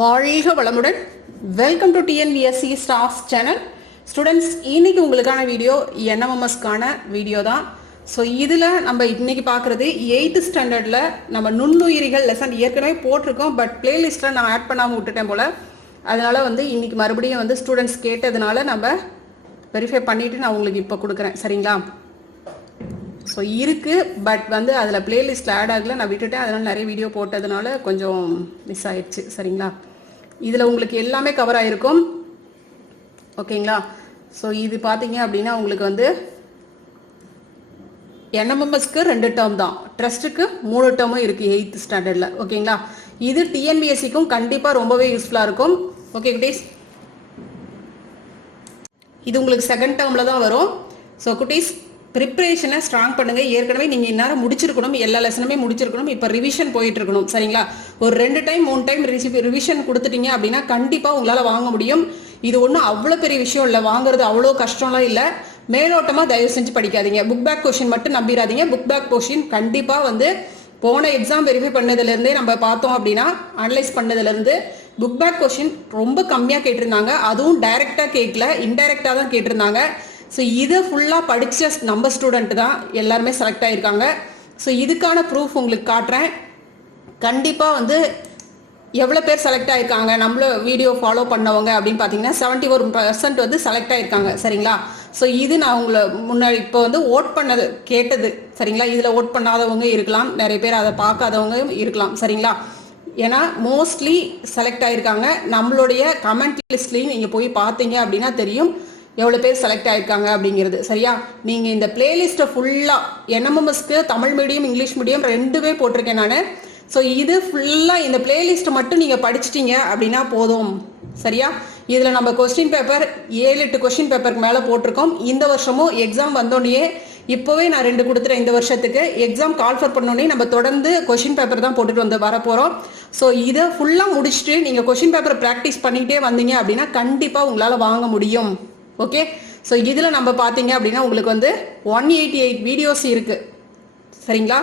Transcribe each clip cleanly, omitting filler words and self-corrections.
வாழ்க வளமுடன். Welcome to TNPSC staffs channel. Students, இன்னைக்கு உங்களுக்கான வீடியோ என்எம்எம்எஸ்க்கான வீடியோ தான். ஸோ இதில் நம்ம இன்னைக்கு பார்க்குறது 8th ஸ்டாண்டர்டில் நம்ம நுண்ணுயிரிகள் லெசன் ஏற்கனவே போட்டிருக்கோம். பட் பிளேலிஸ்ட்டில் நான் ஆட் பண்ணாமல் விட்டுட்டேன் போல். அதனால் இன்னைக்கு மறுபடியும் ஸ்டூடெண்ட்ஸ் கேட்டதுனால நம்ம வெரிஃபை பண்ணிவிட்டு நான் உங்களுக்கு இப்போ கொடுக்குறேன். சரிங்களா? ஸோ இருக்குது, பட் அதில் பிளேலிஸ்ட்டில் ஆட் ஆகலை, நான் விட்டுட்டேன். அதனால் நிறைய வீடியோ போட்டதுனால கொஞ்சம் மிஸ் ஆயிடுச்சு. சரிங்களா? இதில் உங்களுக்கு எல்லாமே கவர் ஆகிருக்கும். ஓகேங்களா? ஸோ இது பார்த்தீங்க அப்படின்னா உங்களுக்கு என்எம்எம்எஸ்க்கு 2 டேர்ம் தான், ட்ரஸ்ட்டுக்கு 3 டேர்மும் இருக்குது 8th ஸ்டாண்டர்டில். ஓகேங்களா? இது டிஎன்பிஎஸ்சிக்கும் கண்டிப்பாக ரொம்பவே யூஸ்ஃபுல்லாக இருக்கும். ஓகே குட்டீஸ், இது உங்களுக்கு 2nd டேர்மில் தான் வரும். ஸோ குட்டீஸ், ப்ரிப்ரேஷனை ஸ்ட்ராங் பண்ணுங்கள். ஏற்கனவே நீங்கள் இந்நேரம் முடிச்சிருக்கணும், எல்லா லெசனுமே முடிச்சிருக்கணும். இப்போ ரிவிஷன் போயிட்டு இருக்கணும். சரிங்களா? ஒரு 2 டைம் 3 டைம் ரிவிஷன் கொடுத்துட்டீங்க அப்படின்னா கண்டிப்பாக உங்களால் வாங்க முடியும். இது ஒன்றும் அவ்வளோ பெரிய விஷயம் இல்லை, வாங்குறது அவ்வளோ கஷ்டம்லாம் இல்லை. மேலோட்டமாக தயவு செஞ்சு படிக்காதீங்க. புக் பேக் கொஷின் மட்டும் நம்பிடாதீங்க. புக் பேக் கொஷின் கண்டிப்பாக போன எக்ஸாம் வெரிஃபை பண்ணதுலேருந்தே நம்ம பார்த்தோம் அப்படின்னா, அனலைஸ் பண்ணதுலேருந்து புக் பேக் கொஷின் ரொம்ப கம்மியாக கேட்டிருந்தாங்க. அதுவும் டைரெக்டாக கேட்கல, இன்டைரக்டாக தான் கேட்டிருந்தாங்க. ஸோ இதை ஃபுல்லாக படித்த நம்ம ஸ்டூடெண்ட் தான் எல்லாருமே செலக்ட் ஆகியிருக்காங்க. ஸோ இதுக்கான ப்ரூஃப் உங்களுக்கு காட்டுறேன். கண்டிப்பாக எவ்வளோ பேர் செலக்ட் ஆகிருக்காங்க நம்மள வீடியோ ஃபாலோ பண்ணவங்க அப்படின்னு பார்த்தீங்கன்னா 71% செலக்ட் ஆகிருக்காங்க. சரிங்களா? ஸோ இது நான் உங்களை முன்னாடி இப்போ ஓட் பண்ணது கேட்டது. சரிங்களா? இதில் ஓட் பண்ணாதவங்க இருக்கலாம், நிறைய பேர் அதை பார்க்காதவங்க இருக்கலாம். சரிங்களா? ஏன்னா மோஸ்ட்லி செலக்ட் ஆகிருக்காங்க. நம்மளுடைய கமெண்ட் லிஸ்ட்லேயும் நீங்கள் போய் பார்த்தீங்க அப்படின்னா தெரியும் எவ்வளோ பேர் செலக்ட் ஆகிருக்காங்க அப்படிங்கிறது. சரியா? நீங்கள் இந்த பிளேலிஸ்ட்டை ஃபுல்லாக என்எம்எம்எஸ்க்கு தமிழ் மீடியம் இங்கிலீஷ் மீடியம் 2மே போட்டிருக்கேன் நான். ஸோ இது ஃபுல்லாக இந்த பிளேலிஸ்ட்டை மட்டும் நீங்கள் படிச்சிட்டிங்க அப்படின்னா போதும். சரியா? இதில் நம்ம கொஸ்டின் பேப்பர் 7-8 கொஸ்டின் பேப்பருக்கு மேலே போட்டிருக்கோம். இந்த வருஷமும் எக்ஸாம் வந்தோடனே இப்போவே நான் 2 கொடுத்துறேன். இந்த வருஷத்துக்கு எக்ஸாம் கால்ஃபர் பண்ணோடனே நம்ம தொடர்ந்து கொஸ்டின் பேப்பர் தான் போட்டுட்டு வரப்போகிறோம். ஸோ இதை ஃபுல்லாக முடிச்சுட்டு நீங்கள் கொஸ்டின் பேப்பர் ப்ராக்டிஸ் பண்ணிக்கிட்டே வந்தீங்க அப்படின்னா கண்டிப்பாக உங்களால் வாங்க முடியும். ஓகே? ஸோ இதில் நம்ம பார்த்தீங்க அப்படின்னா உங்களுக்கு 188 வீடியோஸ் இருக்குது. சரிங்களா?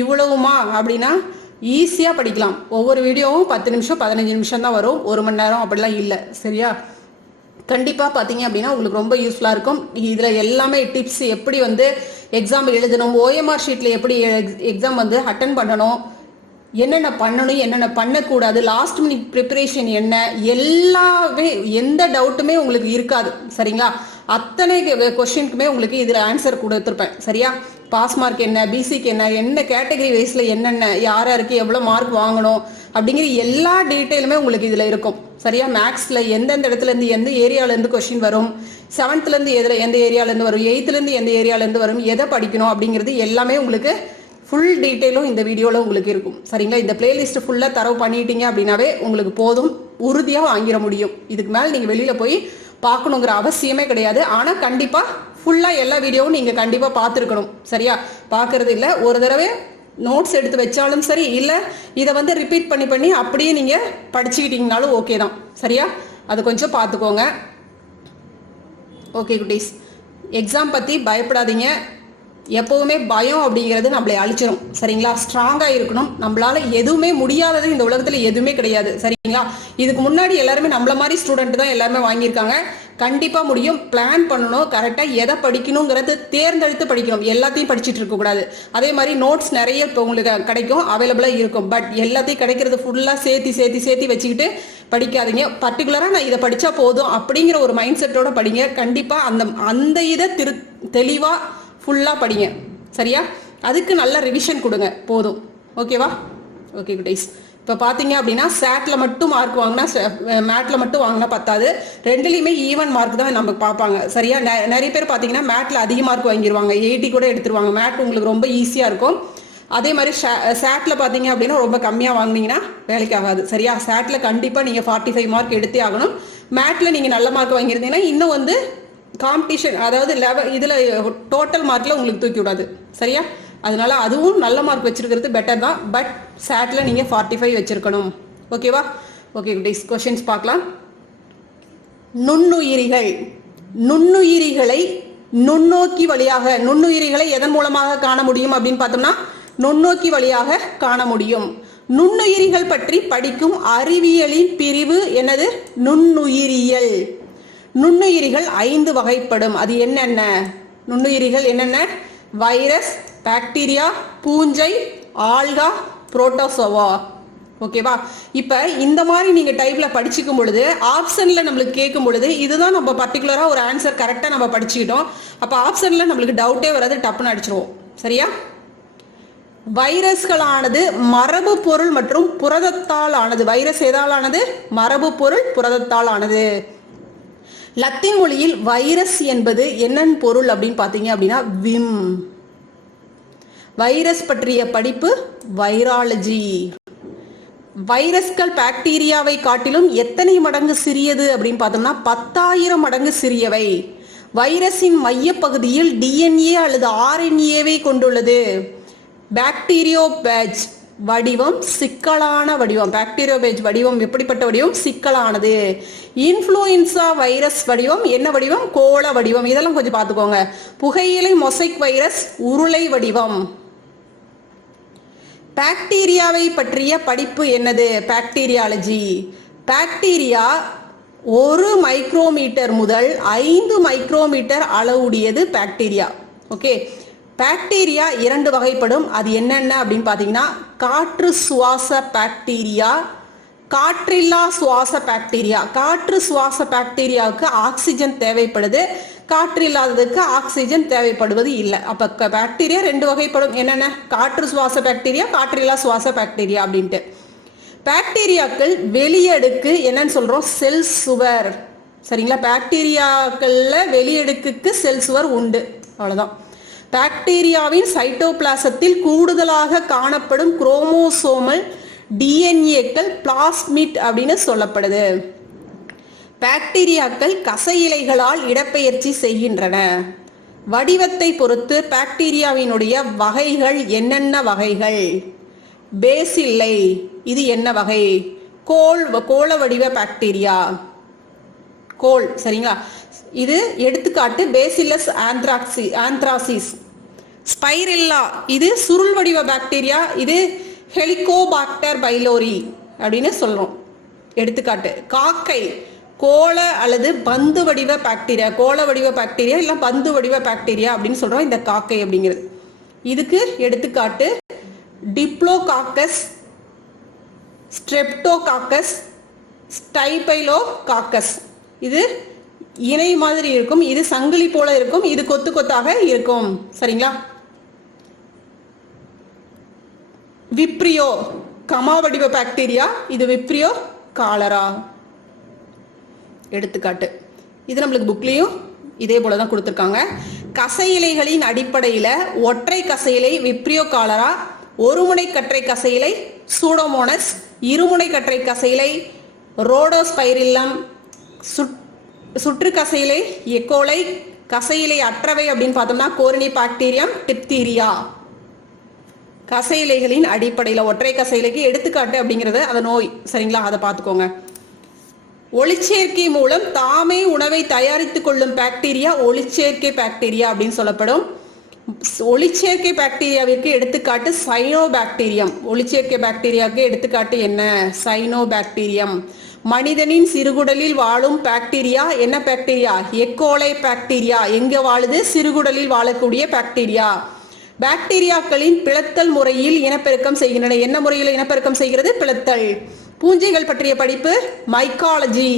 இவ்வளவுமா அப்படின்னா ஈஸியாக படிக்கலாம். ஒவ்வொரு வீடியோவும் 10 நிமிஷம் 15 நிமிஷம் தான் வரும், 1 மணி நேரம் அப்படிலாம் இல்லை. சரியா? கண்டிப்பாக பார்த்தீங்க அப்படின்னா உங்களுக்கு ரொம்ப யூஸ்ஃபுல்லாக இருக்கும். இதில் எல்லாமே டிப்ஸ், எப்படி எக்ஸாம் எழுதணும், ஓஎம்ஆர் ஷீட்டில் எப்படி எக்ஸாம் அட்டன் பண்ணணும், என்னென்ன பண்ணணும் என்னென்ன பண்ணக்கூடாது, லாஸ்ட் மினிட் ப்ரிப்பரேஷன் என்ன, எல்லாமே எந்த டவுட்டுமே உங்களுக்கு இருக்காது. சரிங்களா? அத்தனை கொஸ்டினுக்குமே உங்களுக்கு இதில் ஆன்சர் கொடுத்துருப்பேன். சரியா? பாஸ் மார்க் என்ன, பிசிக்கு என்ன கேட்டகரி வைஸில் என்னென்ன, யார் யாருக்கு எவ்வளோ மார்க் வாங்கணும் அப்படிங்கிற எல்லா டீட்டெயிலுமே உங்களுக்கு இதில் இருக்கும். சரியா? மேக்ஸில் எந்தெந்த இடத்துலேருந்து எந்த ஏரியாவிலேருந்து கொஸ்டின் வரும், 7th எந்த ஏரியாவிலேருந்து வரும், 8th எந்த ஏரியாவிலேருந்து வரும், எதை படிக்கணும் அப்படிங்கிறது எல்லாமே உங்களுக்கு ஃபுல் டீட்டெயிலும் இந்த வீடியோவில் உங்களுக்கு இருக்கும். சரிங்களா? இந்த பிளேலிஸ்ட் ஃபுல்லாக தரவு பண்ணிட்டீங்க அப்படின்னாவே உங்களுக்கு போதும், உறுதியாக வாங்கிட முடியும். இதுக்கு மேலே நீங்கள் வெளியில் போய் பார்க்கணுங்கிற அவசியமே கிடையாது. ஆனால் கண்டிப்பாக ஃபுல்லாக எல்லா வீடியோவும் நீங்கள் கண்டிப்பாக பார்த்துருக்கணும். சரியா? பார்க்கறது இல்லை, ஒரு தடவை நோட்ஸ் எடுத்து வச்சாலும் சரி, இல்லை இதை ரிப்பீட் பண்ணி அப்படியே நீங்கள் படிச்சுக்கிட்டீங்கனாலும் ஓகே தான். சரியா? அது கொஞ்சம் பார்த்துக்கோங்க. ஓகே குட்டீஸ், எக்ஸாம் பற்றி பயப்படாதீங்க. எப்போவுமே பயம் அப்படிங்கிறது நம்மளை அழிச்சிடும். சரிங்களா? ஸ்ட்ராங்காக இருக்கணும். நம்மளால எதுவுமே முடியாதது இந்த உலகத்தில் எதுவுமே கிடையாது. சரிங்களா? இதுக்கு முன்னாடி எல்லாருமே நம்மள மாதிரி ஸ்டூடெண்ட் தான் எல்லாருமே வாங்கியிருக்காங்க. கண்டிப்பாக முடியும். பிளான் பண்ணணும், கரெக்டாக எதை படிக்கணுங்கிறது தேர்ந்தெடுத்து படிக்கணும். எல்லாத்தையும் படிச்சுட்டு இருக்கக்கூடாது. அதே மாதிரி நோட்ஸ் நிறைய இப்போ உங்களுக்கு கிடைக்கும், அவைலபிளாக இருக்கும். பட் எல்லாத்தையும் கிடைக்கிறது ஃபுல்லாக சேர்த்தி வச்சுக்கிட்டு படிக்காதீங்க. பர்டிகுலராக நான் இதை படித்தா போதும் அப்படிங்கிற ஒரு மைண்ட் செட்டோட படிங்க. கண்டிப்பாக அந்த இதை தெளிவாக ஃபுல்லாக படிங்க. சரியா? அதுக்கு நல்ல ரிவிஷன் கொடுங்க, போதும். ஓகேவா? ஓகே குட்டீஸ், இப்போ பார்த்தீங்க அப்படின்னா சேட்டில் மட்டும் மார்க் வாங்கினா, மேட்டில் மட்டும் வாங்கினா பத்தாது. 2லேயுமே ஈவன் மார்க் தான் நம்ம பார்ப்பாங்க. சரியா? நிறைய பேர் பார்த்தீங்கன்னா மேட்டில் அதிக மார்க் வாங்கிடுவாங்க, 80 கூட எடுத்துருவாங்க. மேட் உங்களுக்கு ரொம்ப ஈஸியாக இருக்கும். அதே மாதிரி சேட்டில் பார்த்தீங்க அப்படின்னா ரொம்ப கம்மியாக வாங்கினீங்கன்னா வேலைக்கு ஆகாது. சரியா? சேட்டில் கண்டிப்பாக நீங்கள் 45 மார்க் எடுத்தே ஆகணும். மேட்டில் நீங்கள் நல்ல மார்க் வாங்கியிருந்தீங்கன்னா இன்னும் காம்படிஷன், அதாவது இதில் டோட்டல் மார்க்கில் உங்களுக்கு தூக்கி விடாது. சரியா? அதனால அதுவும் நல்ல மார்க் வச்சிருக்கிறது பெட்டர் தான். பட் சேட்டில் நீங்கள் 45 வச்சிருக்கணும். ஓகேவா? ஓகே குட்டீஸ், கொஷின்ஸ் பார்க்கலாம். நுண்ணுயிரிகளை நுண்ணோக்கி வழியாக, நுண்ணுயிரிகளை எதன் மூலமாக காண முடியும் அப்படின்னு பார்த்தோம்னா நுண்ணோக்கி வழியாக காண முடியும். நுண்ணுயிரிகள் பற்றி படிக்கும் அறிவியலின் பிரிவு என்னது? நுண்ணுயிரியல். நுண்ணுயிரிகள் 5 வகைப்படும். அது என்னென்ன நுண்ணுயிரிகள்? என்னென்ன? வைரஸ், பாக்டீரியா, பூஞ்சை, ஆல்கா, புரோட்டோசோவா. ஓகேவா? இப்போ இந்த மாதிரி நீங்கள் டைப்பில் படிச்சுக்கும் பொழுது ஆப்ஷனில் நம்மளுக்கு கேட்கும் பொழுது இதுதான் நம்ம பர்டிகுலராக ஒரு ஆன்சர் கரெக்டாக நம்ம படிச்சுக்கிட்டோம். அப்போ ஆப்ஷனில் நம்மளுக்கு டவுட்டே வராது, டப்புன்னு அடிச்சிருவோம். சரியா? வைரஸ்களானது மரபு பொருள் மற்றும் புரதத்தால் ஆனது. வைரஸ் எதால் ஆனது? மரபு பொருள், புரதத்தால் ஆனது. லத்தீன் மொழியில் வைரஸ் என்பது என்னன்னு பொருள் அப்படின்னு பார்த்தீங்க அப்படின்னா விம். வைரஸ் பற்றிய படிப்பு வைராலஜி. வைரஸ்கள் பாக்டீரியாவை காட்டிலும் எத்தனை மடங்கு சிறியது அப்படின்னு பார்த்தோம்னா 10,000 மடங்கு சிறியவை. வைரஸின் மையப்பகுதியில் டிஎன்ஏ அல்லது ஆர்என்ஏவை கொண்டுள்ளது. பாக்டீரியோபேஜ் வடிவம் சிக்கலான வடிவம். பாக்டீரியோபேஜ் வடிவம் எப்படிப்பட்ட வடிவம்? சிக்கலானது. இன்ஃப்ளூயன்சா வைரஸ் வடிவம் என்ன வடிவம்? கோள வடிவம். இதெல்லாம் கொஞ்சம் பார்த்துக்கோங்க. புகையிலை மொசைக் வைரஸ் உருளை வடிவம். பாக்டீரியாவை பற்றிய படிப்பு என்னது? பாக்டீரியாலஜி. பாக்டீரியா 1 மைக்ரோமீட்டர் முதல் 5 மைக்ரோமீட்டர் அளவுடையது பாக்டீரியா. ஓகே. பாக்டீரியா 2 வகைப்படும். அது என்னென்ன அப்படின்னு பார்த்தீங்கன்னா காற்று சுவாச பாக்டீரியா, காற்றில்லா சுவாச பாக்டீரியா. காற்று சுவாச பாக்டீரியாவுக்கு ஆக்சிஜன் தேவைப்படுது, காற்று இல்லாததுக்கு ஆக்சிஜன் தேவைப்படுவது இல்லை. அப்போ பாக்டீரியா 2 வகைப்படும். என்னென்ன? காற்று சுவாச பாக்டீரியா, காற்றில்லா சுவாச பாக்டீரியா அப்படின்ட்டு. பாக்டீரியாக்கள் வெளியடுக்கு என்னன்னு சொல்றோம்? செல் சுவர். சரிங்களா? பாக்டீரியாக்கள்ல வெளியடுக்குக்கு செல் சுவர் உண்டு. அவ்வளவுதான். பாக்டீரியாவின் சைட்டோபிளாசத்தில் கூடுதலாக காணப்படும் குரோமோசோமல் டிஎன்ஏக்கள் பிளாஸ்மிட் அப்படின்னு சொல்லப்படுது. பாக்டீரியாக்கள் கசையிலைகளால் இடப்பெயர்ச்சி செய்கின்றன. வடிவத்தை பொறுத்து பாக்டீரியாவினுடைய வகைகள் என்னென்ன வகைகள்? பேசில்லை, இது என்ன வகை? கோள வடிவ பாக்டீரியா, கோள். சரிங்களா? இது எடுத்துக்காட்டு பேசிலஸ் ஆந்த்ராசிஸ். ஸ்பைரில்லா இது சுருள் வடிவ பாக்டீரியா. இது ஹெலிகோபாக்டர் பைலோரி அப்படின்னு சொல்றோம். எடுத்துக்காட்டு. காக்கை கோள அல்லது பந்து வடிவ பாக்டீரியா. கோள வடிவ பாக்டீரியா இல்லை பந்து வடிவ பாக்டீரியா அப்படின்னு சொல்றோம் இந்த காக்கை அப்படிங்கிறது. இதுக்கு எடுத்துக்காட்டு டிப்ளோகாக்கஸ், ஸ்ட்ரெப்டோகாக்கஸ், ஸ்டைபைலோகாக்கஸ். இது இணை மாதிரி இருக்கும், இது சங்கிலி போல இருக்கும், இது கொத்து கொத்தாக இருக்கும். சரிங்களா? விப்ரியோ கமா வடிவ பாக்டீரியா, இது விப்ரியோ காலரா. எடுத்துக்காட்டு. இது நம்மளுக்கு புக்லேயும் இதே போல தான் கொடுத்துருக்காங்க. கசை இலைகளின் அடிப்படையில் ஒற்றை கசையிலை விப்ரியோ காலரா, ஒருமுனை கற்றை கசையிலை சூடோமோனஸ், இருமுனை கற்றை கசையிலை ரோடோஸ்பைரில்லம், சுற்று கசையிலை எக்கோலை, கசையிலை அற்றவை அப்படின்னு பார்த்தோம்னா கோரினி பாக்டீரியம், டிப்தீரியா. கசையிலைகளின் அடிப்படையில் ஒற்றை கசையிலைக்கு எடுத்துக்காட்டு அப்படிங்கிறது அந்த நோய். சரிங்களா? அதை பார்த்துக்கோங்க. ஒளிச்சேர்க்கை மூலம் தாமே உணவை தயாரித்துக் கொள்ளும் பாக்டீரியா ஒளிச்சேர்க்கை பாக்டீரியா அப்படின்னு சொல்லப்படும். ஒளிச்சேர்க்கை பாக்டீரியாவிற்கு எடுத்துக்காட்டு சைனோபாக்டீரியம். ஒளிச்சேர்க்கை பாக்டீரியாவுக்கு எடுத்துக்காட்டு என்ன? சைனோபாக்டீரியம். மனிதனின் சிறுகுடலில் வாழும் பாக்டீரியா என்ன பாக்டீரியா? எக்கோலை பாக்டீரியா. எங்க வாழுது? சிறுகுடலில் வாழக்கூடிய பாக்டீரியா. பாக்டீரியாக்களின் பிளத்தல் முறையில் இனப்பெருக்கம் செய்கின்றன. என்ன முறையில் இனப்பெருக்கம் செய்கிறது? பிளத்தல். பூஞ்சைகள் பற்றிய படிப்பு மைக்காலஜி.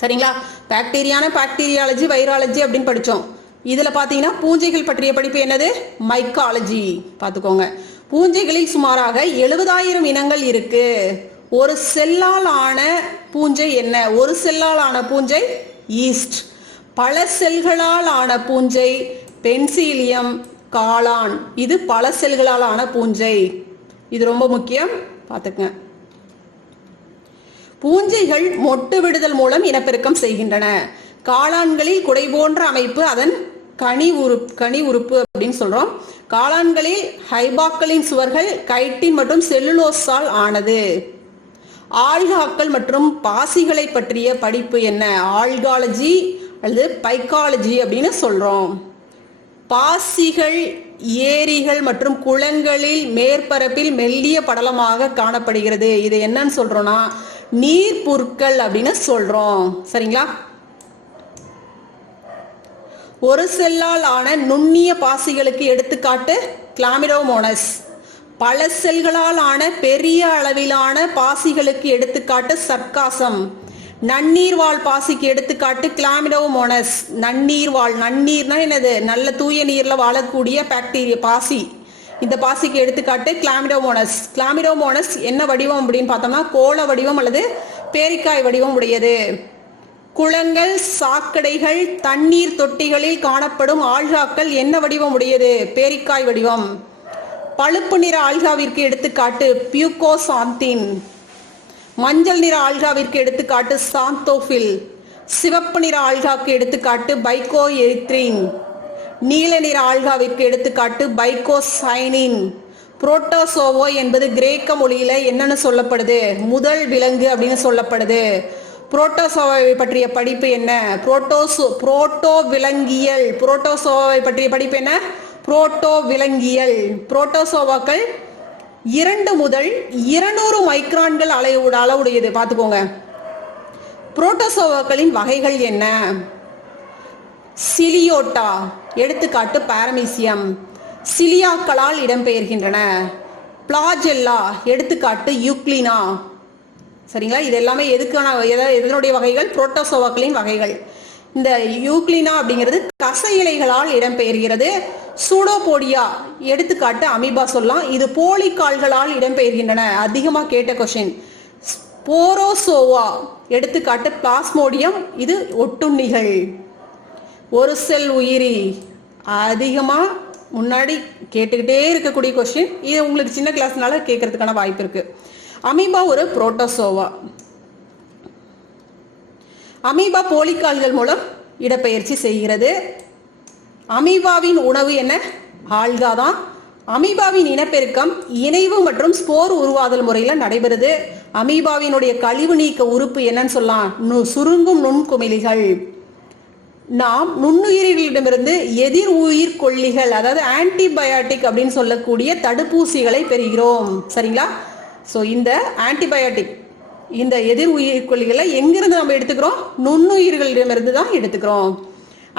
சரிங்களா? பாக்டீரியான பாக்டீரியாலஜி, வைராலஜி அப்படின்னு படித்தோம். இதில் பார்த்தீங்கன்னா பூஞ்சைகள் பற்றிய படிப்பு என்னது? மைக்காலஜி. பார்த்துக்கோங்க. பூஞ்சைகளில் சுமாராக 70,000 இனங்கள் இருக்கு. ஒரு செல்லால் ஆன பூஞ்சை என்ன? ஒரு செல்லால் ஆன பூஞ்சை ஈஸ்ட். பல செல்களால் ஆன பூஞ்சை பென்சிலியம், காளான். இது பல செல்களால் ஆன பூஞ்சை. இது ரொம்ப முக்கியம், பார்த்துக்கங்க. பூஞ்சைகள் மொட்டு விடுதல் மூலம் இனப்பெருக்கம் செய்கின்றன. காளான்களில் குடை போன்ற அமைப்பு அதன் கனி உறுப்பு அப்படின்னு சொல்றோம். காளான்களில் ஹைபாக்களின் சுவர்கள் கைட்டின் மற்றும் செல்லுலோஸால் ஆனது. ஆல்காக்கள் மற்றும் பாசிகளை பற்றிய படிப்பு என்ன? ஆல்காலஜி அல்லது பைக்காலஜி அப்படின்னு சொல்றோம். பாசிகள் ஏரிகள் மற்றும் குளங்களில் மேற்பரப்பில் மெல்லிய படலமாக காணப்படுகிறது. இது என்னன்னு சொல்றோம்னா நீர் புற்கள் அப்படின்னு சொல்றோம். சரிங்களா? ஒரு செல்லால் ஆன நுண்ணிய பாசிகளுக்கு எடுத்துக்காட்டு கிளாமிடோமோனஸ். பல செல்களால் ஆன பெரிய அளவிலான பாசிகளுக்கு எடுத்துக்காட்டு சர்க்காசம். நன்னீர்வாழ் பாசிக்கு எடுத்துக்காட்டு கிளாமிடோமோனஸ். நன்னீர்வாழ், நன்னீர்னா என்னது? நல்ல தூய நீர்ல வாழக்கூடிய பாக்டீரியா பாசி. இந்த பாசிக்கு எடுத்துக்காட்டு கிளாமிடோமோனஸ். கிளாமிடோமோனஸ் என்ன வடிவம் அப்படின்னு பார்த்தோம்னா கோள வடிவம் அல்லது பேரிக்காய் வடிவம் உடையது. குளங்கள், சாக்கடைகள், தண்ணீர் தொட்டிகளில் காணப்படும் ஆல்காக்கள் என்ன வடிவம் உடையது? பேரிக்காய் வடிவம். பழுப்பு நிற ஆல்காவிற்கு எடுத்துக்காட்டு பியூகோசாந்தின். மஞ்சள் நிற ஆல்காவிற்கு எடுத்துக்காட்டு சாந்தோபில். சிவப்பு நிற ஆல்காவுக்கு எடுத்துக்காட்டு பைகோ எரித்ரின். நீல நிற ஆல்காவிற்கு எடுத்துக்காட்டு பைகோசைனின். புரோட்டோசோவோ என்பது கிரேக்க மொழியில என்னன்னு சொல்லப்படுது? முதல் விலங்கு அப்படின்னு சொல்லப்படுது. புரோட்டோசோவாவை பற்றிய படிப்பு என்ன? புரோட்டோ விலங்கியல். புரோட்டோசோவாவை பற்றிய படிப்பு என்ன? புரோட்டோ விலங்கியல். புரோட்டோசோவாக்கள் 2 முதல் 200 மைக்ரான்கள் அளவுடையது. பார்த்துக்கோங்க. புரோட்டோசோவாக்களின் வகைகள் என்ன? சிலியோட்டா எடுத்துக்காட்டு பாரமீசியம். சிலியாக்களால் இடம்பெயர்கின்றன. பிளாஜெல்லா எடுத்துக்காட்டு யூக்ளினா. சரிங்களா? இது எல்லாமே எதுக்கான எதனுடைய வகைகள்? புரோட்டோசோவாக்களின் வகைகள். இந்த யூக்ளினா அப்படிங்கிறது கச இலைகளால் இடம்பெயர்கிறது. சூடோபோடியா எடுத்துக்காட்டு அமீபா சொல்லலாம். இது போலிக்கால்களால் இடம்பெயர்கின்றன. அதிகமாக கேட்ட கொஸ்டின். ஸ்போரோசோவா எடுத்துக்காட்டு பிளாஸ்மோடியம். இது ஒட்டுண்ணிகள். ஒரு செல் உயிரி அதிகமாக முன்னாடி கேட்டுக்கிட்டே இருக்கக்கூடிய கொஸ்டின். இது உங்களுக்கு சின்ன கிளாஸ்னால கேட்கறதுக்கான வாய்ப்பு இருக்கு. அமீபா ஒரு புரோட்டோசோவா. அமீபா போலிக்கால்கள் மூலம் இடப்பெயர்ச்சி செய்கிறது. அமீபாவின் உணவு என்ன? ஆல்கா தான். அமீபாவின் இனப்பெருக்கம் இணைவு மற்றும் ஸ்போர் உருவாதல் முறையில் நடைபெறுது. அமீபாவினுடைய கழிவு நீக்க உறுப்பு என்னன்னு சொல்லலாம்? சுருங்கும் நுண்குமிழிகள். நாம் நுண்ணுயிரிகளிடமிருந்து எதிர் உயிர் கொல்லிகள், அதாவது ஆன்டிபயாட்டிக் அப்படின்னு சொல்லக்கூடிய தடுப்பூசிகளை பெறுகிறோம். சரிங்களா? ஸோ இந்த ஆன்டிபயாட்டிக், இந்த எதிர் உயிர்கொல்லிகளை எங்கிருந்து நம்ம எடுத்துக்கிறோம்? நுண்ணுயிர்களிடமிருந்து தான் எடுத்துக்கிறோம்.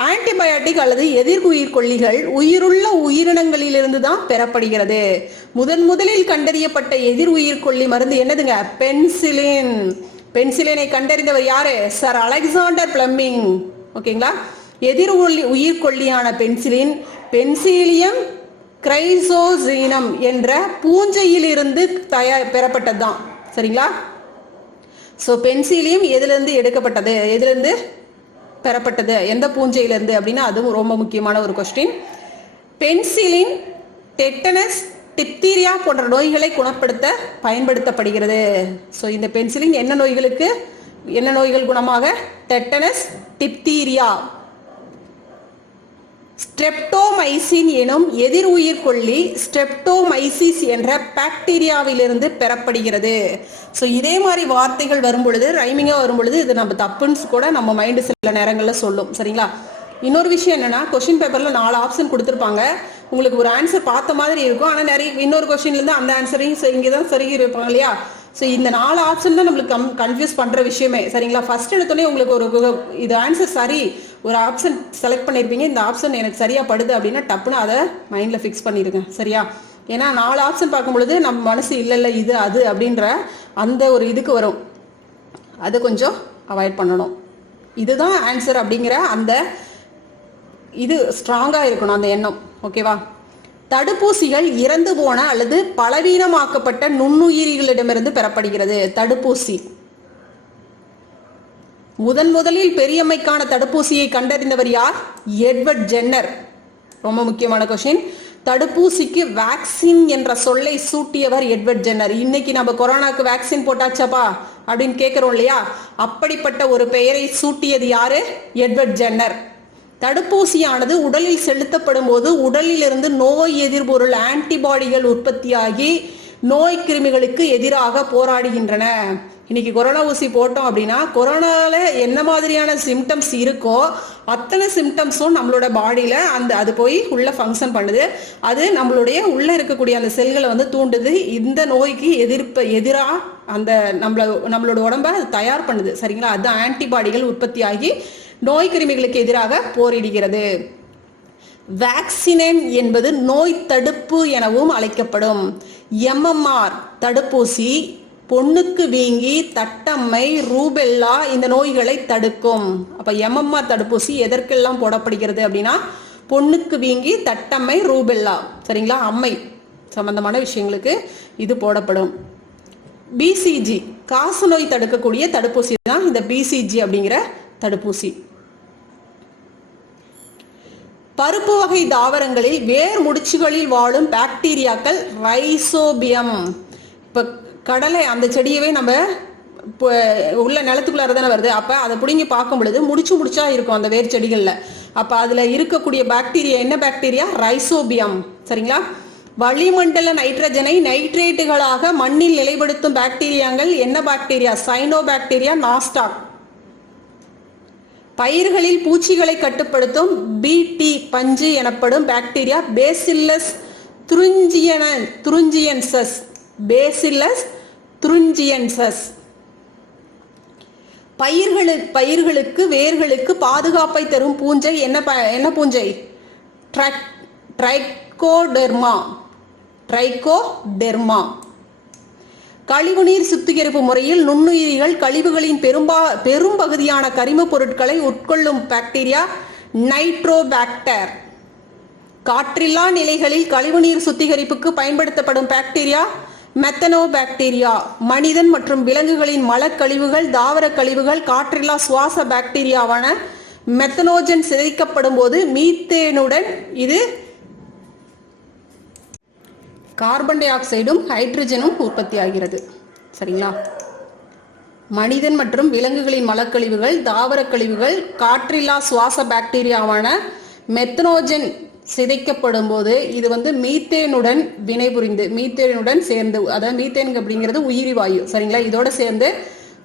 ஆன்டிபயாட்டிக் அல்லது எதிர் உயிர்கொல்லிகள் உயிருள்ள உயிரினங்களிலிருந்து தான் பெறப்படுகிறது. முதலில் கண்டறியப்பட்ட எதிர் உயிர்கொல்லி மருந்து என்னதுங்க? பென்சிலின். பென்சிலினை கண்டறிந்தவர் யாரு? Sir Alexander Fleming. ஓகேங்களா? எதிர் உயிர்கொல்லியான பென்சிலின் பென்சிலியம் கிரைசோசீனம் என்ற பூஞ்சையிலிருந்து பெறப்பட்டதுதான். சரிங்களா? ஸோ பென்சிலியம் எதிலிருந்து எடுக்கப்பட்டது? எதிலிருந்து பெறப்பட்டது? எந்த பூஞ்சையிலிருந்து அப்படின்னா அதுவும் ரொம்ப முக்கியமான ஒரு கொஸ்டின். பென்சிலின் டெட்டனஸ், டிப்தீரியா போன்ற நோய்களை குணப்படுத்த பயன்படுத்தப்படுகிறது. ஸோ இந்த பென்சிலின் என்ன நோய்களுக்கு, என்ன நோய்கள் குணமாக? Tetanus, diphtheria. ஸ்ட்ரெப்டோமைசின் எனும் எதிர் உயிர்கொல்லி ஸ்ட்ரெப்டோமைசிஸ் என்ற பாக்டீரியாவிலிருந்து பெறப்படுகிறது. ஸோ இதே மாதிரி வார்த்தைகள் வரும் பொழுது, ரைமிங்காக வரும் பொழுது இது நம்ம தப்புன்னு கூட நம்ம மைண்டு சில நேரங்களில் சொல்லும். சரிங்களா? இன்னொரு விஷயம் என்னன்னா, கொஸ்டின் பேப்பரில் 4 ஆப்ஷன் கொடுத்துருப்பாங்க. உங்களுக்கு ஒரு ஆன்சர் பார்த்த மாதிரி இருக்கும், ஆனால் நிறைய இன்னொரு கொஸ்டின்லேருந்து அந்த ஆன்சரையும் இங்கே தான் சரி இருப்பாங்க இல்லையா? ஸோ இந்த 4 ஆப்ஷன் தான் நம்மளுக்கு கன்ஃபியூஸ் பண்ணுற விஷயமே. சரிங்களா? ஃபர்ஸ்ட் எடுத்தோடனே உங்களுக்கு ஒரு இது ஆன்சர் சரி, ஒரு ஆப்ஷன் செலக்ட் பண்ணியிருப்பீங்க, இந்த ஆப்ஷன் எனக்கு சரியாக படுது அப்படின்னா டப்புன்னு அதை மைண்டில் ஃபிக்ஸ் பண்ணிடுங்க. சரியா? ஏன்னா 4 ஆப்ஷன் பார்க்கும் பொழுது நம்ம மனசு இல்லை இது அது அப்படின்ற அந்த ஒரு இதுக்கு வரும். அது கொஞ்சம் அவாய்ட் பண்ணணும். இதுதான் ஆன்சர் அப்படிங்கிற அந்த இது ஸ்ட்ராங்காக இருக்கணும், அந்த எண்ணம். ஓகேவா? தடுப்பூசிகள் இறந்து போன அல்லது பலவீனமாக்கப்பட்ட நுண்ணுயிரிகளிடமிருந்து பெறப்படுகிறது. தடுப்பூசி முதலில் பெரியம்மைக்கான தடுப்பூசியை கண்டறிந்தவர் யார்? Edward Jenner. ரொம்ப முக்கியமான கொஸ்டின். தடுப்பூசிக்கு வேக்சின் என்ற சொல்லை சூட்டியவர் எட்வர்ட் ஜென்னர். இன்னைக்கு நம்ம கொரோனாக்கு வேக்சின் போட்டாச்சாப்பா அப்படின்னு கேட்கிறோம் இல்லையா? அப்படிப்பட்ட ஒரு பெயரை சூட்டியது யாரு? Edward Jenner. தடுப்பூசியானது உடலில் செலுத்தப்படும் போது உடலில் இருந்து நோய் எதிர்பொருள் ஆன்டிபாடிகள் உற்பத்தியாகி நோய் கிருமிகளுக்கு எதிராக போராடுகின்றன. இன்னைக்கு கொரோனா ஊசி போட்டோம் அப்படின்னா கொரோனால என்ன மாதிரியான சிம்டம்ஸ் இருக்கோ அத்தனை சிம்டம்ஸும் நம்மளோட பாடியில அது போய் உள்ள ஃபங்க்ஷன் பண்ணுது. அது நம்மளுடைய உள்ள இருக்கக்கூடிய அந்த செல்களை வந்து தூண்டுது. இந்த நோய்க்கு எதிராக அந்த நம்மளோட உடம்ப அது தயார் பண்ணுது. சரிங்களா? அதுதான் ஆன்டிபாடிகள் உற்பத்தி ஆகி நோய் கிருமிகளுக்கு எதிராக போரிடுகிறது. வேக்சினன் என்பது நோய் தடுப்பு எனவும் அழைக்கப்படும். MMR தடுப்பூசி பொண்ணுக்கு வீங்கி, தட்டம்மை, ரூபெல்லா இந்த நோய்களை தடுக்கும். அப்ப MMR தடுப்பூசி எதற்கெல்லாம் போடப்படுகிறது அப்படின்னா பொண்ணுக்கு வீங்கி, தட்டம்மை, ரூபெல்லா, சரிங்களா, அம்மை சம்பந்தமான விஷயங்களுக்கு இது போடப்படும். BCG காசநோய் தடுக்கக்கூடிய தடுப்பூசி தான் இந்த BCG அப்படிங்கிற தடுப்பூசி. பருப்பு வகை தாவரங்களில் வேர் முடிச்சுகளில் வாழும் பாக்டீரியாக்கள் ரைசோபியம். இப்போ கடலை அந்த செடியவே நம்ம உள்ள நிலத்துக்குள்ளார தானே வருது. அப்போ அதை பிடுங்கி பார்க்கும் பொழுது முடிச்சா இருக்கும் அந்த வேர் செடிகளில். அப்போ அதில் இருக்கக்கூடிய பாக்டீரியா என்ன பாக்டீரியா? ரைசோபியம். சரிங்களா? வளிமண்டல நைட்ரஜனை நைட்ரேட்டுகளாக மண்ணில் நிலைப்படுத்தும் பாக்டீரியாங்கள் என்ன பாக்டீரியா? Cyanobacteria, Nasdaq. பயிர்களில் பூச்சிகளை கட்டுப்படுத்தும் BT பஞ்சு எனப்படும் பாக்டீரியா பேசில்லஸ் துரிஞ்சியன்சஸ். பேசில்லஸ் துரிஞ்சியன்சஸ். பயிர்களுக்கு வேர்களுக்கு பாதுகாப்பை தரும் பூஞ்சை என்ன பூஞ்சை? ட்ரைகோடெர்மா. கழிவுநீர் சுத்திகரிப்பு முறையில் நுண்ணுயிரிகள் கழிவுகளின் பெரும் பகுதியான கரிம பொருட்களை உட்கொள்ளும் பாக்டீரியா நைட்ரோபாக்டர். காற்றில்லா நிலைகளில் கழிவுநீர் சுத்திகரிப்புக்கு பயன்படுத்தப்படும் பாக்டீரியா மெத்தனோபாக்டீரியா. மனிதன் மற்றும் விலங்குகளின் மலக்கழிவுகள், தாவர கழிவுகள், காற்றில்லா சுவாச பாக்டீரியாவான மெத்தனோஜன் சிதைக்கப்படும் போது மீத்தேனுடன் இது கார்பன் டை ஆக்சைடும் ஹைட்ரஜனும் உற்பத்தி ஆகிறது. சரிங்களா? மனிதன் மற்றும் விலங்குகளின் மலக்கழிவுகள், தாவர கழிவுகள், காற்றில்லா சுவாச பாக்டீரியாவான மெத்தனோஜன் சிதைக்கப்படும் போது இது வந்து மீத்தேனுடன் வினைபுரிந்து, மீத்தேனுடன் சேர்ந்து, அதாவது மீத்தேன் அப்படிங்கிறது உயிரி வாயு. சரிங்களா? இதோட சேர்ந்து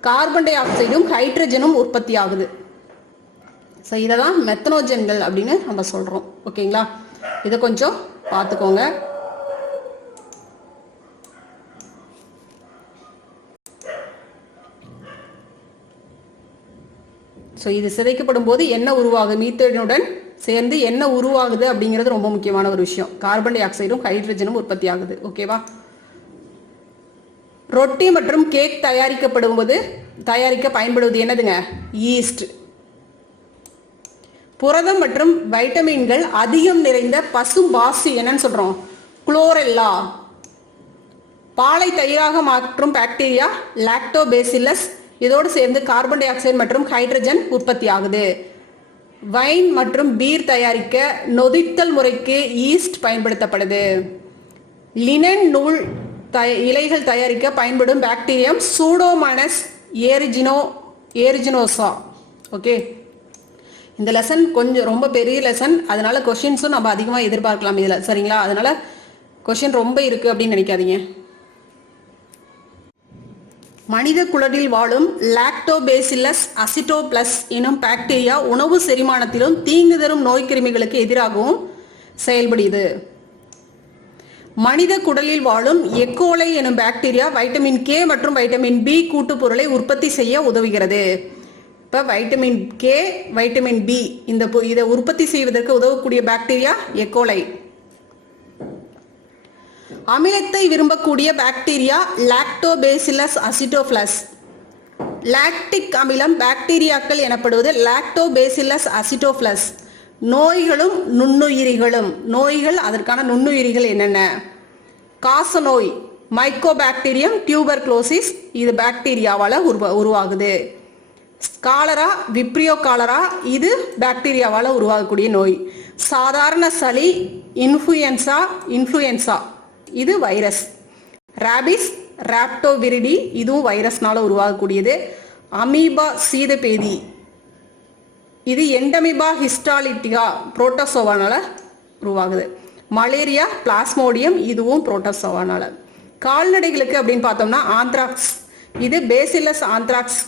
கார்பன் டை ஆக்சைடும் ஹைட்ரஜனும் உற்பத்தி ஆகுது. ஸோ இதை தான் மெத்தனோஜன்கள் அப்படின்னு நம்ம சொல்றோம். ஓகேங்களா? இதை கொஞ்சம் பார்த்துக்கோங்க. ஸோ இது சிதைக்கப்படும் போது என்ன உருவாகுது? மீத்தேனுடன் சேர்ந்து என்ன உருவாகுது அப்படிங்கிறது ரொம்ப முக்கியமான ஒரு விஷயம். கார்பன் டை ஆக்சைடும் ஹைட்ரஜனும் உற்பத்தி ஆகுது. ஓகேவா? ரொட்டி மற்றும் கேக் தயாரிக்க பயன்படுவது என்னதுங்க? ஈஸ்ட். புரதம் மற்றும் வைட்டமின்கள் அதிகம் நிறைந்த பசும் பாசி என்னன்னு சொல்றோம்? குளோரெல்லா. பாலை தயிராக மாற்றும் பாக்டீரியா லாக்டோபேசில்லஸ். இதோடு சேர்ந்து கார்பன் டை ஆக்சைடு மற்றும் ஹைட்ரஜன் உற்பத்தி ஆகுது. வைன் மற்றும் பீர் தயாரிக்க நொதித்தல் முறைக்கு ஈஸ்ட் பயன்படுத்தப்படுது. லினன் நூல் இலைகள் தயாரிக்க பயன்படும் பாக்டீரியம் சூடோமோனாஸ் ஏரிஜினோசா. ஓகே, இந்த லெசன் கொஞ்சம் ரொம்ப பெரிய லெசன், அதனால கொஸ்டின்ஸும் நம்ம அதிகமாக எதிர்பார்க்கலாம் இதில். சரிங்களா? அதனால கொஸ்டின் ரொம்ப இருக்கு அப்படின்னு நினைக்காதீங்க. மனித குடலில் வாழும் லாக்டோபேசில்லஸ் அசிட்டோபிளஸ் எனும் பாக்டீரியா உணவு செரிமானத்திலும் தீங்கு தரும் நோய்க்கிருமிகளுக்கு எதிராகவும் செயல்படுகிறது. மனித குடலில் வாழும் எக்கோலை எனும் பாக்டீரியா வைட்டமின் K மற்றும் வைட்டமின் B கூட்டுப்பொருளை உற்பத்தி செய்ய உதவுகிறது. இப்போ வைட்டமின் K, வைட்டமின் B இதை உற்பத்தி செய்வதற்கு உதவக்கூடிய பாக்டீரியா எக்கோலை. அமிலத்தை விரும்பக்கூடிய பாக்டீரியா லாக்டோபேசில்லஸ் அசிட்டோபிளஸ். லாக்டிக் அமிலம் பாக்டீரியாக்கள் எனப்படுவது லாக்டோபேசில்லஸ் அசிட்டோபிளஸ். நோய்களும் நுண்ணுயிரிகளும். நோய்கள், அதற்கான நுண்ணுயிரிகள் என்னென்ன? காசநோய் மைக்கோபாக்டீரியம் டியூபர்குலோசிஸ், இது பாக்டீரியாவால் உருவாகுது. காலரா விப்ரியோ காலரா, இது பாக்டீரியாவால் உருவாகக்கூடிய நோய். சாதாரண சளி இன்ஃப்ளூயன்சா, இது வைரஸ். ராபிஸ் ராப்டோவிரிடி, இதுவும் வைரஸ்னால உருவாகக்கூடியது. அமீபா சீதபேதி, இது எண்டமிபா ஹிஸ்டாலிட்டிகா புரோட்டோசோவானால உருவாகுது. மலேரியா பிளாஸ்மோடியம், இதுவும் புரோட்டோசோவானால. கால்நடைகளுக்கு அப்படின்னு பார்த்தோம்னா ஆந்த்ராக்ஸ், இது பேசிலஸ் ஆந்த்ராக்ஸ்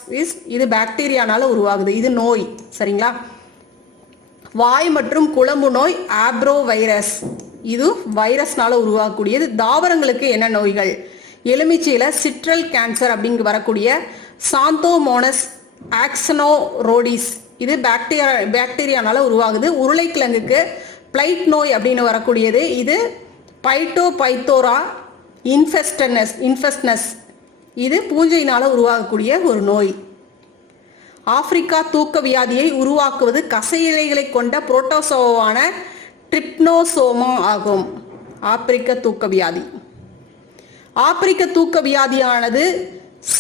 இது பாக்டீரியானால உருவாகுது. இது நோய். சரிங்களா? வாய் மற்றும் குழம்பு நோய் ஆப்ரோ வைரஸ், இது வைரஸ்னால உருவாகக்கூடியது. தாவரங்களுக்கு என்ன நோய்கள்? எலுமிச்சையில சிட்ரல் கேன்சர் அப்படிங்க வரக்கூடிய சாந்தோமோனஸ் ஆக்சனோரோடிஸ், இது பாக்டீரியானால உருவாகுது. உருளைக்கிழங்குக்கு பிளைட் நோய் அப்படின்னு வரக்கூடியது, இது பைட்டோபைத்தோரா இன்ஃபெஸ்டனஸ், இது பூஞ்சையினால உருவாகக்கூடிய ஒரு நோய். ஆப்பிரிக்கா தூக்க வியாதியை உருவாக்குவது கசையிலைகளை கொண்ட புரோட்டோசோவான ட்ரிப்னோசோமா ஆகும். ஆப்பிரிக்க தூக்க வியாதி. ஆப்பிரிக்க தூக்க வியாதியானது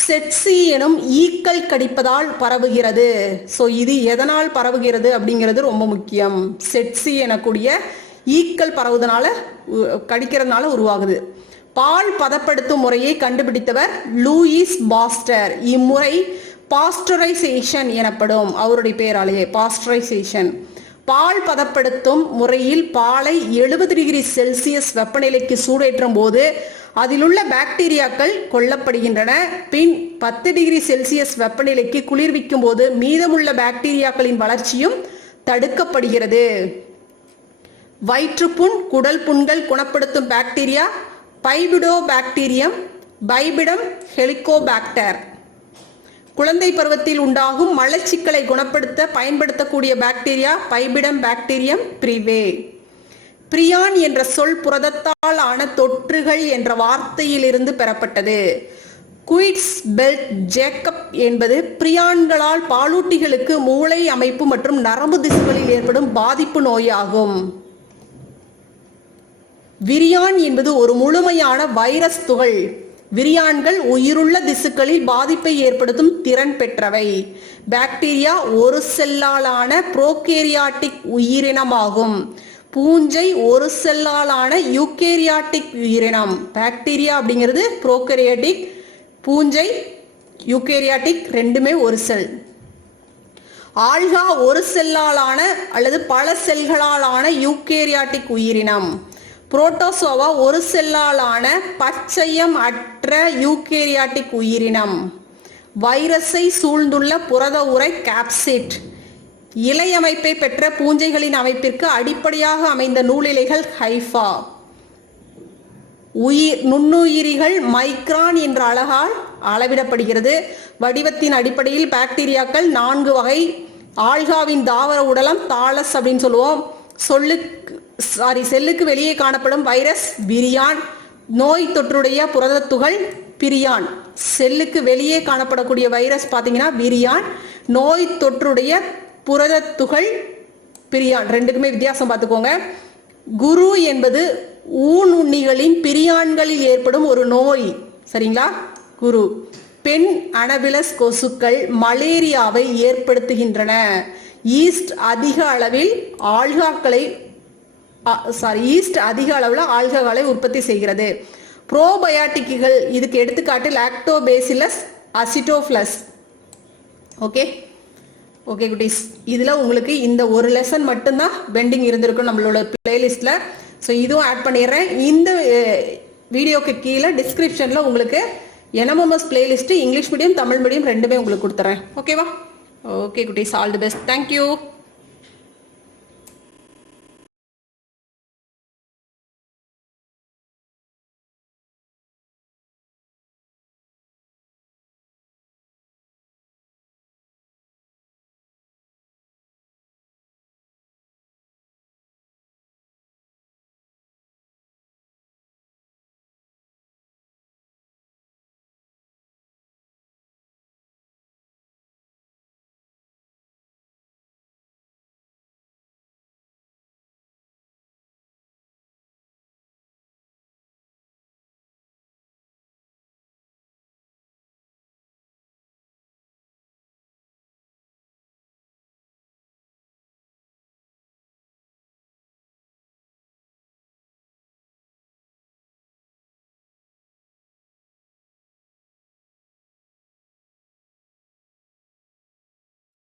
செட்சி எனும் ஈக்கள் கடிப்பதால் பரவுகிறது. ஸோ இது எதனால் பரவுகிறது அப்படிங்கிறது ரொம்ப முக்கியம். செட்சி எனக்கூடிய ஈக்கள் பரவுவதனால கடிக்கிறதுனால உருவாகுது. பால் பதப்படுத்தும் முறையை கண்டுபிடித்தவர் லூயிஸ் பாஸ்டர். இம்முறை பாஸ்டரைசேஷன் எனப்படும். அவருடைய பெயராலேயே பாஸ்டரைசேஷன். பால் பதப்படுத்தும் முறையில் பாலை 70 டிகிரி செல்சியஸ் வெப்பநிலைக்கு சூடேற்றும் போது அதில் உள்ள பாக்டீரியாக்கள் கொல்லப்படுகின்றன. பின் 10 டிகிரி செல்சியஸ் வெப்பநிலைக்கு குளிர்விக்கும் போது மீதமுள்ள பாக்டீரியாக்களின் வளர்ச்சியும் தடுக்கப்படுகிறது. வயிற்றுப்புண், குடல் புண்கள் குணப்படுத்தும் பாக்டீரியா பைபிடோபாக்டீரியம், பைபிடம் ஹெலிகோபாக்டர். குழந்தை பருவத்தில் உண்டாகும் மலச்சிக்கலை குணப்படுத்த பயன்படுத்தக்கூடிய பாக்டீரியா பைபிடம் பாக்டீரியம் பிரிவே. பிரியான் என்ற சொல் புரதத்தால் ஆன தொற்றுகள் என்ற வார்த்தையிலிருந்து பெறப்பட்டது. குயிட்ஸ் பெல்ட் ஜேக்கப் என்பது பிரியான்களால் பாலூட்டிகளுக்கு மூளை அமைப்பு மற்றும் நரம்பு திசுகளில் ஏற்படும் பாதிப்பு நோயாகும். விரியான் என்பது ஒரு முழுமையான வைரஸ் துகள். விரியான்கள் உயிருள்ள திசுக்களில் பாதிப்பை ஏற்படுத்தும் திறன் பெற்றவை. பாக்டீரியா ஒரு செல்லாலான புரோகேரியாட்டிக் உயிரினமாகும். பூஞ்சை ஒரு செல்லாலான யூகேரியாட்டிக் உயிரினம். பாக்டீரியா அப்படிங்கிறது புரோகேரியாட்டிக், பூஞ்சை யூகேரியாட்டிக், ரெண்டுமே ஒரு செல். ஆல்கா ஒரு செல்லாலான அல்லது பல செல்களாலான யூகேரியாட்டிக் உயிரினம். புரோட்டோசோவா ஒரு செல்லாலான பச்சையம் அற்ற யூகேரியாட்டிக் உயிரினம். வைரஸை சூழ்ந்துள்ள புரத உரை கேப்சிட். இலை அமைப்பை பெற்ற பூஞ்சைகளின் அமைப்பிற்கு அடிப்படையாக அமைந்த நூலிலைகள் ஹைஃபா. நுண்ணுயிரிகள் மைக்ரான் என்ற அலகால் அளவிடப்படுகிறது. வடிவத்தின் அடிப்படையில் பாக்டீரியாக்கள் 4 வகை. ஆல்காவின் தாவர உடலம் தாலஸ் அப்படின்னு சொல்லுவோம். செல்லுக்கு வெளியே காணப்படும் வைரஸ் விரியான். நோய் தொற்றுடைய புரதத்துகள் பிரியான். செல்லுக்கு வெளியே காணப்படக்கூடிய வைரஸ் பார்த்தீங்கன்னா விரியான். நோய் தொற்றுடைய புரதத்துகள் பிரியான். ரெண்டுக்குமே வித்தியாசம் பார்த்துக்கோங்க. குரு என்பது ஊனுண்ணிகளின் பிரியான்களில் ஏற்படும் ஒரு நோய். சரிங்களா? குரு. பெண் அனபிலஸ் கொசுக்கள் மலேரியாவை ஏற்படுத்துகின்றன. ஈஸ்ட் அதிக அளவில் ஆல்கஹாலை உற்பத்தி செய்கிறது. ப்ரோபயாட்டிக்குகள் இதுக்கு எடுத்துக்காட்டு லாக்டோபேசிலஸ் அசிட்டோஃபிளஸ். ஓகே குட்டீஸ், இதில் உங்களுக்கு இந்த ஒரு லெசன் மட்டும்தான் பெண்டிங் இருந்திருக்கும் நம்மளோட பிளேலிஸ்டில். ஸோ இதுவும் ஆட் பண்ணிடுறேன். இந்த வீடியோக்கு கீழே டிஸ்கிரிப்ஷனில் உங்களுக்கு NMMS playlist English medium Tamil medium ரெண்டுமே உங்களுக்கு கொடுத்துறேன். ஓகேவா? ஓகே குட்டீஸ், ஆல் தி பெஸ்ட். தேங்க்யூ.